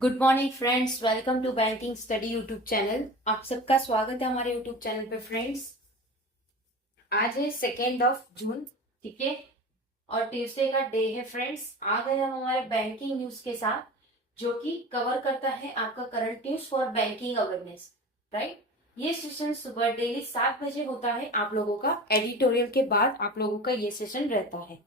Good morning friends, welcome to banking study YouTube channel. आप सबका स्वागत है हमारे यूट्यूब चैनल पे। फ्रेंड्स, आज है 2 जून, ठीक है, और ट्यूसडे का डे है। फ्रेंड्स, आ गए हम हमारे बैंकिंग न्यूज के साथ, जो कि कवर करता है आपका current news for banking awareness, right. ये सेशन सुबह डेली 7 बजे होता है। आप लोगों का एडिटोरियल के बाद आप लोगों का ये सेशन रहता है,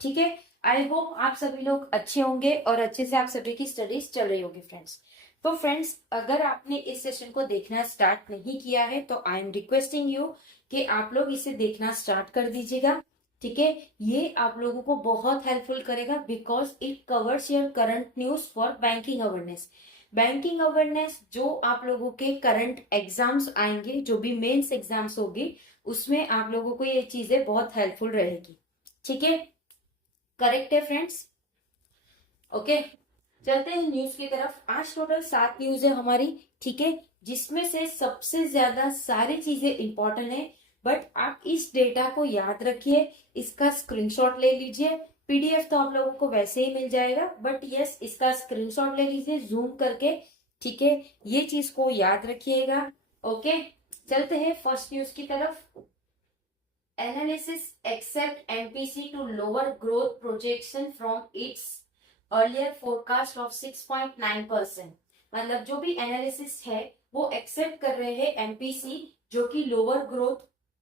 ठीक है। आई होप आप सभी लोग अच्छे होंगे और अच्छे से आप सभी की स्टडीज चल रही होगी। फ्रेंड्स, तो फ्रेंड्स, अगर आपने इस सेशन को देखना स्टार्ट नहीं किया है तो आई एम रिक्वेस्टिंग यू कि आप लोग इसे देखना स्टार्ट कर दीजिएगा, ठीक है। ये आप लोगों को बहुत हेल्पफुल करेगा because it covers your current news for banking awareness. Banking awareness जो आप लोगों के करंट एग्जाम्स आएंगे, जो भी मेंस एग्जाम्स होगी, उसमें आप लोगों को ये चीजें बहुत हेल्पफुल रहेगी, ठीक है। करेक्ट है फ्रेंड्स? ओके, चलते हैं न्यूज की तरफ। आज टोटल 7 न्यूज है हमारी, ठीक है, जिसमें से सबसे ज्यादा सारी चीजें इंपॉर्टेंट है। बट आप इस डेटा को याद रखिए, इसका स्क्रीनशॉट ले लीजिए। पीडीएफ तो आप लोगों को वैसे ही मिल जाएगा, बट यस, इसका स्क्रीनशॉट ले लीजिए जूम करके, ठीक है। ये चीज को याद रखिएगा। ओके, चलते हैं फर्स्ट न्यूज की तरफ। Analysis accept MPC to lower growth projection from its earlier forecast of 6.9%। मतलब जो भी एनालिसिस है वो एक्सेप्ट कर रहे हैं एमपीसी, जो कि लोअर ग्रोथ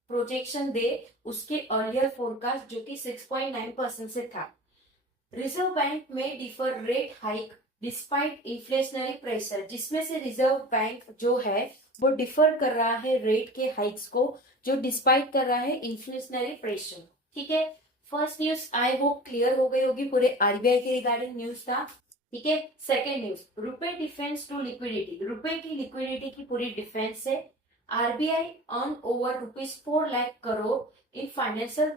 प्रोजेक्शन दे उसके अर्लियर फोरकास्ट जो कि 6.9% से था। रिजर्व बैंक में differ rate hike despite inflationary pressure, जिसमें से रिजर्व बैंक जो है वो डिफर कर रहा है रेट के हाइक्स को, जो डिस्पाइट कर रहा है इन्फ्लेशनरी प्रेशर, ठीक है। First news I hope clear हो गई होगी, पूरे आरबीआई के रिगार्डिंग न्यूज था, ठीक है। सेकेंड न्यूज, रुपए डिफेंस टू लिक्विडिटी, रुपए की लिक्विडिटी की पूरी डिफेंस है। RBI earn over ₹4 lakh crore in financial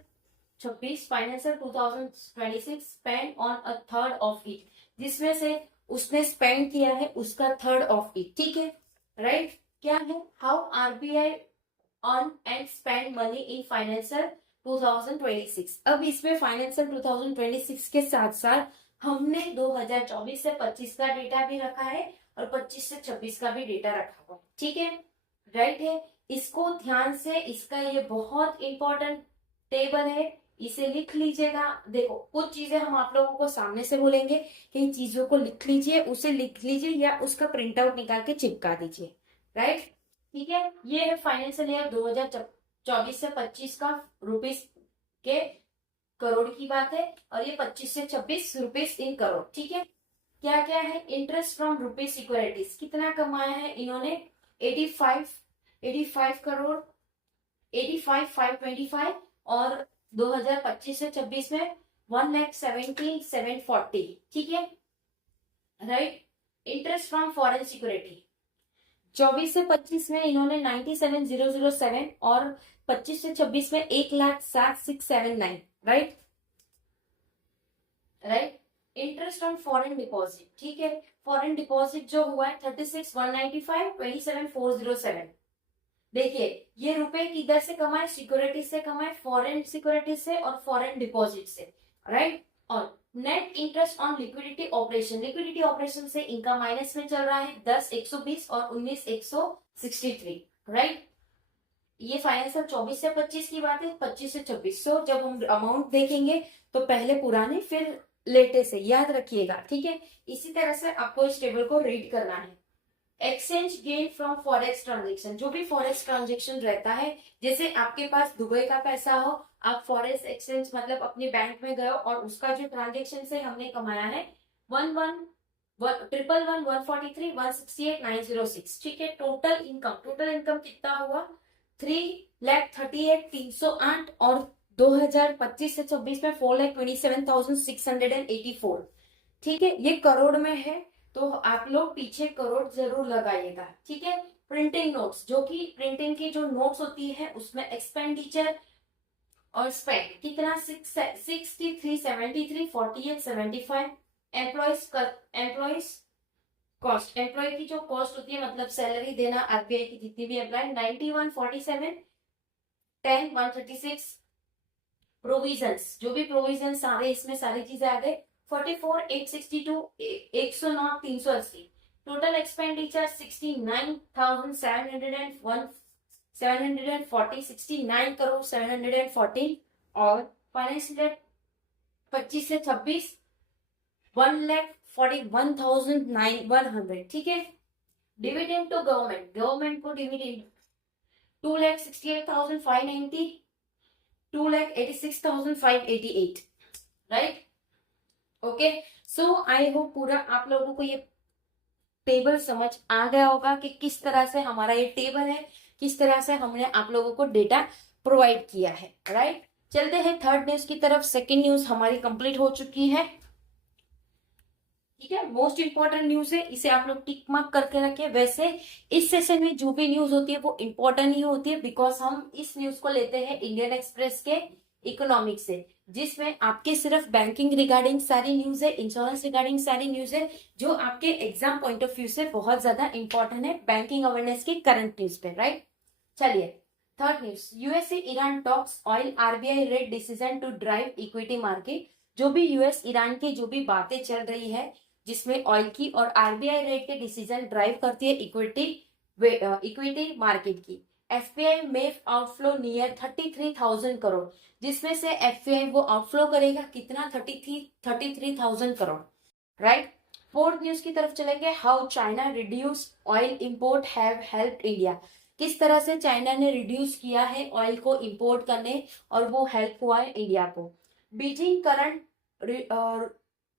2026 spend on a third of it, जिसमें से उसने स्पेंड किया है उसका थर्ड ऑफ इट, ठीक है, राइट। क्या है? How RBI earn and spend money in financial 2026। अब इसमें फाइनेंशियल 2026 के साथ साथ हमने 2024 से 25 का डेटा भी रखा है और 25 से 26 का भी डेटा रखा हुआ है, ठीक है, राइट है। इसको ध्यान से, इसका ये बहुत इंपॉर्टेंट टेबल है, इसे लिख लीजिएगा। देखो, कुछ चीजें हम आप लोगों को सामने से बोलेंगे कि इन चीजों को लिख लीजिए, उसे लिख लीजिए या उसका प्रिंट आउट निकाल के चिपका दीजिए, राइट, ठीक है। ये है फाइनेंशियल ईयर 2024 से 25 का रुपीस के करोड़ की बात है, और ये 25 से 26 रुपीस इन करोड़, ठीक है। क्या क्या है? इंटरेस्ट फ्रॉम रुपीज सिक्योरिटीज कितना कमाया है इन्होंने? 85 करोड़, 85,525, और 2025 से 26 में 1,70,740, ठीक है, right. Interest from foreign security 24 से 25 में इन्होंने 97,007, और 25 से 26 में 1,07,679, right, right. Interest on foreign deposit, ठीक है, फॉरेन डिपॉजिट जो हुआ है 36,195, 27,407। देखिए, ये रुपए किधर से कमाए? सिक्योरिटी से कमाए, फॉरेन सिक्योरिटी से और फॉरेन डिपॉजिट से, राइट। और net interest on liquidity operation, liquidity operation से इनका माइनस में चल रहा है 10,120 और 19,163, राइट। ये फाइनेंशियल 24 से 25 की बात है, 25 से 26। सो जब हम अमाउंट देखेंगे तो पहले पुराने फिर लेटेस्ट से याद रखिएगा, ठीक है। इसी तरह से आपको इस टेबल को रीड करना है। Exchange gain from forex transaction, जो भी फॉरेक्स ट्रांजेक्शन रहता है, जैसे आपके पास दुबई का पैसा हो, आप फॉरेक्स एक्सचेंज मतलब अपने बैंक में गए और उसका जो ट्रांजेक्शन से हमने कमाया है 1,111,143,168,906, ठीक है। टोटल इनकम कितना हुआ? 3,38,308, और 2025 से 26 में 4,27,684, ठीक है। ये करोड़ में है, तो आप लोग पीछे करोड़ जरूर लगाइएगा, ठीक है। प्रिंटिंग नोट्स, जो कि प्रिंटिंग की जो नोट्स होती है उसमें एक्सपेंडिचर और स्पेंड कितना? 63,73, 48,75। एम्प्लॉयज कॉस्ट, एम्प्लॉय की जो कॉस्ट होती है मतलब सैलरी देना आरबीआई की जितनी भी एम्प्लॉय 91,47, 10,136। प्रोविजंस, जो भी प्रोविजन सारे इसमें सारी चीजें आ गए 44,862, 109, 380। टोटल एक्सपेंडिचर 69 करोड़ 714 और फाइनेंशियल डेट 25 से 26 1,41,100, ठीक है। डिविडेंड टू गवर्नमेंट को dividend 2,68,590, 2,86,588, right. Okay, so I hope पूरा आप लोगों को ये टेबल समझ आ गया होगा कि किस तरह से हमारा ये टेबल है, किस तरह से हमने आप लोगों को डेटा प्रोवाइड किया है, राइट। चलते हैं थर्ड न्यूज की तरफ। सेकंड न्यूज हमारी कंप्लीट हो चुकी है, ठीक है। मोस्ट इंपॉर्टेंट न्यूज है, इसे आप लोग टिक मार्क करके रखें। वैसे इस सेशन में जो भी न्यूज होती है वो इंपॉर्टेंट ही होती है, बिकॉज हम इस न्यूज को लेते हैं इंडियन एक्सप्रेस के इकोनॉमिक्स से, जिसमें आपके सिर्फ बैंकिंग रिगार्डिंग सारी न्यूज है, इंश्योरेंस रिगार्डिंग सारी न्यूज है, जो आपके एग्जाम पॉइंट ऑफ व्यू से बहुत ज्यादा इंपॉर्टेंट है बैंकिंग अवेयरनेस के करंट न्यूज पे, राइट। चलिए third news, USA Iran talks oil RBI rate decision to drive equity market. जो भी यूएस ईरान की जो भी बातें चल रही है, जिसमें ऑयल की और आरबीआई रेट के डिसीजन ड्राइव करती है इक्विटी मार्केट की। एफपीआई में आउटफ्लो नियर 33,000 करोड़, जिसमें से एफपीआई वो आउटफ्लो करेगा कितना, 33,000 करोड़, राइट। फोर्थ न्यूज की तरफ चलेंगे, how China reduce oil import have helped India. किस तरह से चाइना ने रिड्यूस किया है ऑयल को इंपोर्ट करने और वो हेल्प हुआ है इंडिया को। Beijing current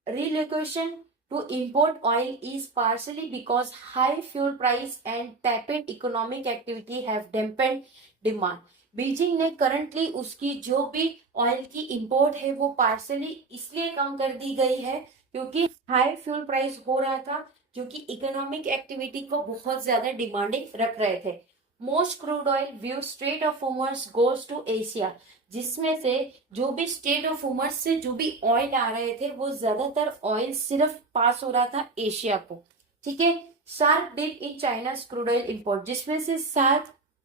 relocation to import oil is partially because high fuel price and tepid economic activity have dampened demand. Beijing ने करंटली उसकी जो भी ऑयल की इंपोर्ट है वो पार्सली इसलिए कम कर दी गई है क्योंकि हाई फ्यूल प्राइस हो रहा था, जो कि इकोनॉमिक एक्टिविटी को बहुत ज्यादा डिमांडिंग रख रहे थे। Most crude oil via strait of Hormuz goes to Asia, जिसमें से जो भी स्टेट ऑफ होर्मुज से जो भी ऑयल आ रहे थे वो ज्यादातर ऑयल सिर्फ पास हो रहा था एशिया को, ठीक है। Sharp dip in China crude oil import, जिसमें से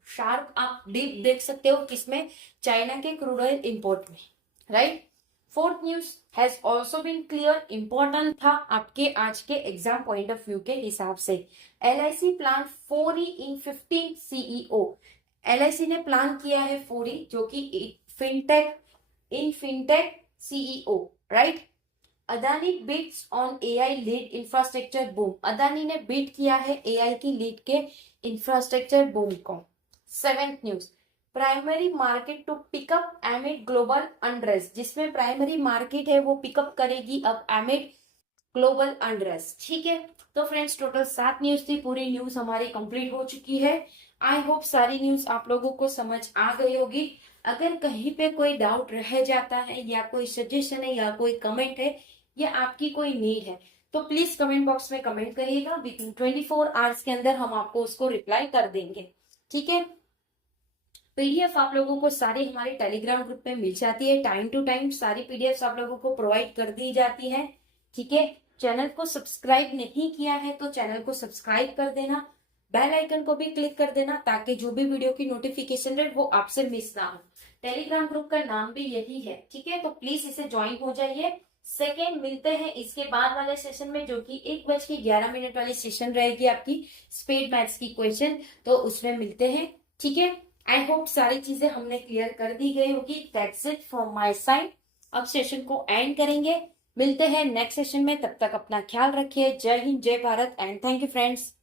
शार्प आप डिप देख सकते हो किसमें, चाइना के क्रूड ऑयल इंपोर्ट में, right. Fourth news has also been clear, important था आपके आज के एग्जाम पॉइंट ऑफ व्यू के हिसाब से। LIC plan 4E in 15 CEO. LIC ने प्लान किया है 4E, जो कि fintech CEO, right. Adani bids on AI lead infrastructure boom. Adani ने बिड किया है एआई की लीड के इंफ्रास्ट्रक्चर बूम को। Seventh news, primary market to pick up amid global unrest, जिसमें प्राइमरी मार्केट है वो पिकअप करेगी अब एमिड ग्लोबल अनरेस्ट, ठीक है। तो फ्रेंड्स टोटल 7 न्यूज थी, पूरी न्यूज हमारी कंप्लीट हो चुकी है। आई होप सारी न्यूज आप लोगों को समझ आ गई होगी। अगर कहीं पे कोई डाउट रह जाता है या कोई सजेशन है या कोई कमेंट है या आपकी कोई नीड है तो प्लीज कमेंट बॉक्स में कमेंट करिएगा। विद इन 24 आवर्स के अंदर हम आपको उसको रिप्लाई कर देंगे, ठीक है। पीडीएफ आप लोगों को सारी हमारे टेलीग्राम ग्रुप में मिल जाती है, टाइम टू टाइम सारी पीडीएफ आप लोगों को प्रोवाइड कर दी जाती है, ठीक है। चैनल को सब्सक्राइब नहीं किया है तो चैनल को सब्सक्राइब कर देना, बेल आइकन को भी क्लिक कर देना ताकि जो भी वीडियो की नोटिफिकेशन है वो आपसे मिस ना हो। टेलीग्राम ग्रुप का नाम भी यही है, ठीक है। तो प्लीज इसे ज्वाइन हो जाइए। सेकेंड मिलते हैं इसके बाद वाले सेशन में, जो कि 1:11 वाली सेशन रहेगी आपकी स्पीड मैथ्स की क्वेश्चन, तो उसमें मिलते हैं, ठीक है। आई होप सारी चीजें हमने क्लियर कर दी गई होगी। That's it from my side. अब सेशन को एंड करेंगे, मिलते हैं नेक्स्ट सेशन में, तब तक अपना ख्याल रखिए। जय हिंद, जय Bharat and thank you friends.